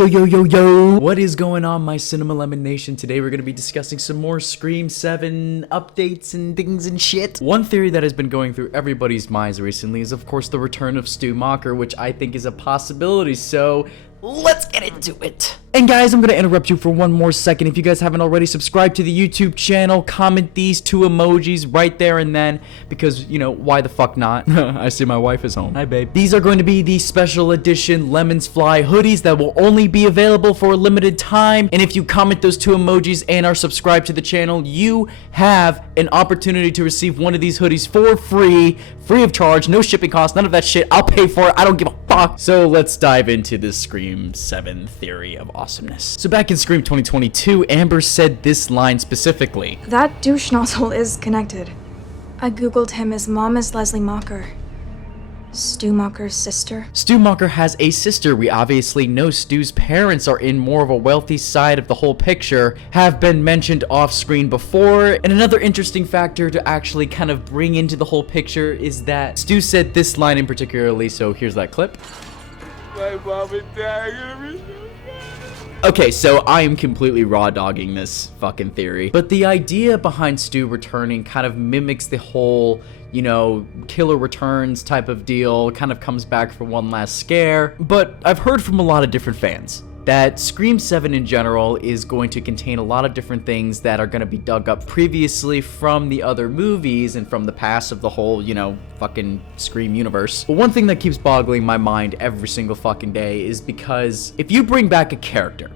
Yo, what is going on, my Cinema Lemon Nation? Today we're going to be discussing some more Scream 7 updates and things and shit. One theory that has been going through everybody's minds recently is, of course, the return of Stu Macher, which I think is a possibility, so let's get into it. And guys, I'm going to interrupt you for one more second. If you guys haven't already subscribed to the YouTube channel, comment these two emojis right there and then, because, you know, why the fuck not? I see my wife is home. Hi, babe. These are going to be the special edition Lemons Fly hoodies that will only be available for a limited time. And if you comment those two emojis and are subscribed to the channel, you have an opportunity to receive one of these hoodies for free of charge, no shipping costs, none of that shit. I'll pay for it. I don't give a fuck. So let's dive into this Scream 7 theory of awesomeness. So back in Scream 2022, Amber said this line specifically. That douche nozzle is connected. I googled him. His mom is Leslie Macher. Stu Macher's sister. Stu Macher has a sister. We obviously know Stu's parents are in more of a wealthy side of the whole picture, have been mentioned off screen before. And another interesting factor to actually kind of bring into the whole picture is that Stu said this line in particularly, so here's that clip. My mom and dad are gonna be so sad. Okay, so I am completely raw dogging this fucking theory, but the idea behind Stu returning kind of mimics the whole, you know, killer returns type of deal, kind of comes back for one last scare. But I've heard from a lot of different fans that Scream 7 in general is going to contain a lot of different things that are going to be dug up previously from the other movies and from the past of the whole, you know, fucking Scream universe. But one thing that keeps boggling my mind every single fucking day is because if you bring back a character,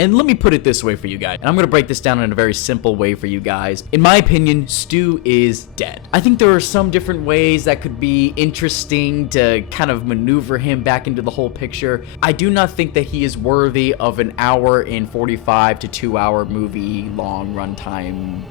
and let me put it this way for you guys, and I'm gonna break this down in a very simple way for you guys. In my opinion, Stu is dead. I think there are some different ways that could be interesting to kind of maneuver him back into the whole picture. I do not think that he is worthy of an hour and 45 to 2 hour movie long runtime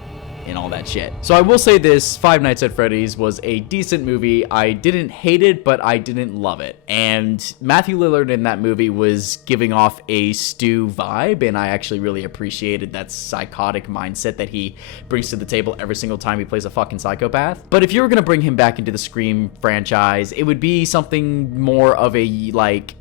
and all that shit. So I will say this, Five Nights at Freddy's was a decent movie. I didn't hate it, but I didn't love it. And Matthew Lillard in that movie was giving off a Stu vibe, and I actually really appreciated that psychotic mindset that he brings to the table every single time he plays a fucking psychopath. But if you were gonna bring him back into the Scream franchise, it would be something more of a, like,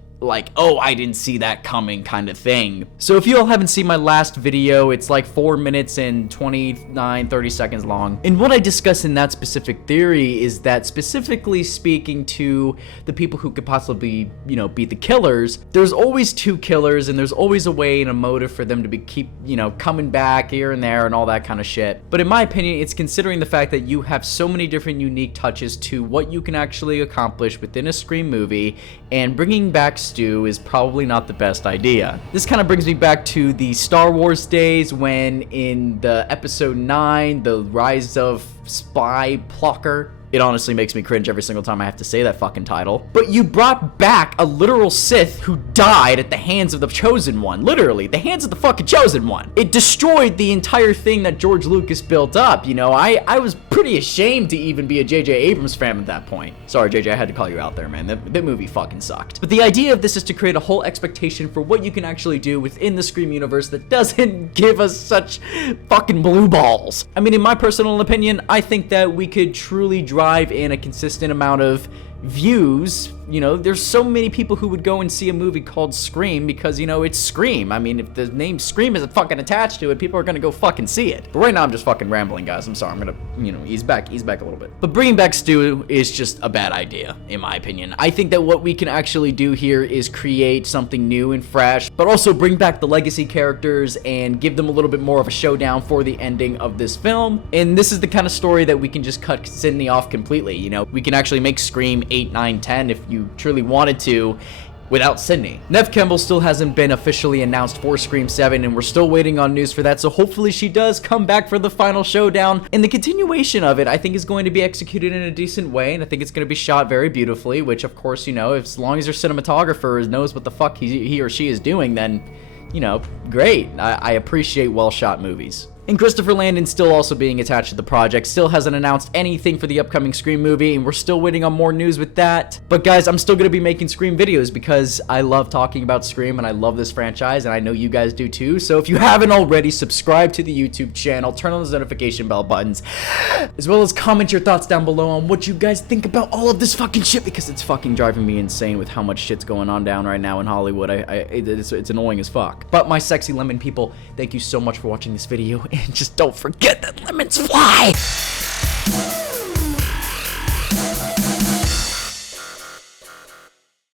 oh, I didn't see that coming kind of thing. So if you all haven't seen my last video, it's like 4 minutes and 30 seconds long. And what I discuss in that specific theory is that, specifically speaking to the people who could possibly, you know, be the killers, there's always two killers and there's always a way and a motive for them to keep, you know, coming back here and there and all that kind of shit. But in my opinion, it's considering the fact that you have so many different unique touches to what you can actually accomplish within a Scream movie, and bringing back Stu is probably not the best idea. This kind of brings me back to the Star Wars days when in the episode 9, The Rise of Spy Plucker, it honestly makes me cringe every single time I have to say that fucking title. But you brought back a literal Sith who died at the hands of the Chosen One. Literally, the hands of the fucking Chosen One. It destroyed the entire thing that George Lucas built up, you know? I was pretty ashamed to even be a J.J. Abrams fan at that point. Sorry, J.J., I had to call you out there, man. That movie fucking sucked. But the idea of this is to create a whole expectation for what you can actually do within the Scream universe that doesn't give us such fucking blue balls. I mean, in my personal opinion, I think that we could truly drive in a consistent amount of views. You know, there's so many people who would go and see a movie called Scream because, you know, it's Scream. I mean, if the name Scream isn't fucking attached to it, people are gonna go fucking see it. But right now I'm just fucking rambling, guys. I'm sorry. I'm gonna, you know, ease back a little bit. But bringing back Stu is just a bad idea, in my opinion. I think that what we can actually do here is create something new and fresh, but also bring back the legacy characters and give them a little bit more of a showdown for the ending of this film. And this is the kind of story that we can just cut Sydney off completely. You know, we can actually make Scream 8, 9, 10 if you truly wanted to, without Sydney. Neve Campbell still hasn't been officially announced for Scream 7, and we're still waiting on news for that, so hopefully she does come back for the final showdown. And the continuation of it, I think, is going to be executed in a decent way, and I think it's going to be shot very beautifully, which, of course, you know, as long as your cinematographer knows what the fuck he or she is doing, then, you know, great. I appreciate well-shot movies. And Christopher Landon's still also being attached to the project, still hasn't announced anything for the upcoming Scream movie, and we're still waiting on more news with that. But guys, I'm still gonna be making Scream videos because I love talking about Scream and I love this franchise, and I know you guys do too. So if you haven't already, subscribe to the YouTube channel, turn on those notification bell buttons, as well as comment your thoughts down below on what you guys think about all of this fucking shit, because it's fucking driving me insane with how much shit's going on down right now in Hollywood. It's annoying as fuck. But my sexy lemon people, thank you so much for watching this video, and just don't forget that lemons fly!